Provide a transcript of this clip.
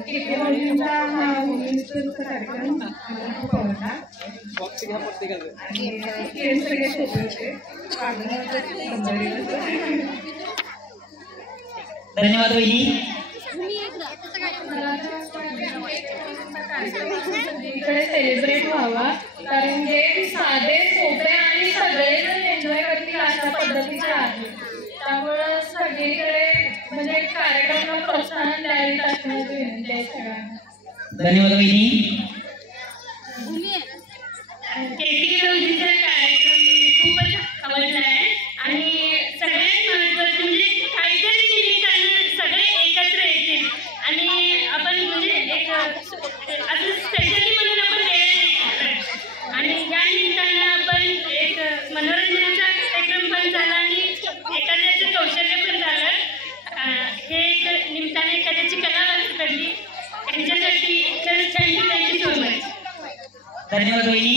केके मुलींचा हा मुलींचा कार्यक्रम मला खूप आवडला आणि खेळ सगळे सोपे होते. धन्यवाद वहिनी. इकडे सेलिब्रेट व्हावा कारण हे साधे सोपे आणि सगळेजण एन्जॉय करतील अशा पद्धतीचे आहे. त्यामुळं सगळीकडे म्हणजे कार्यक्रमाला प्रोत्साहन द्यायला टाकण्याची विनंती आहे सगळ्यांना. धन्यवाद वहिनी. केके मुलींचा कार्यक्रम खूपच आवडला आहे आणि सगळ्यात महत्त्वाचं म्हणजे काहीतरी निमित्तानं सगळे एकत्र येतील आणि आपण म्हणजे एक असं स्पेशली म्हणून आपण वेळ आणि या निमित्तानं आपण एक मनोरंजनाचा कार्यक्रम पण झाला आणि एखाद्याचं कौशल्य पण झालं. हे एक निमित्ताने एखाद्याची कला घडली. त्यांच्यासाठी थँक्यू सो मच. धन्यवाद वहिनी.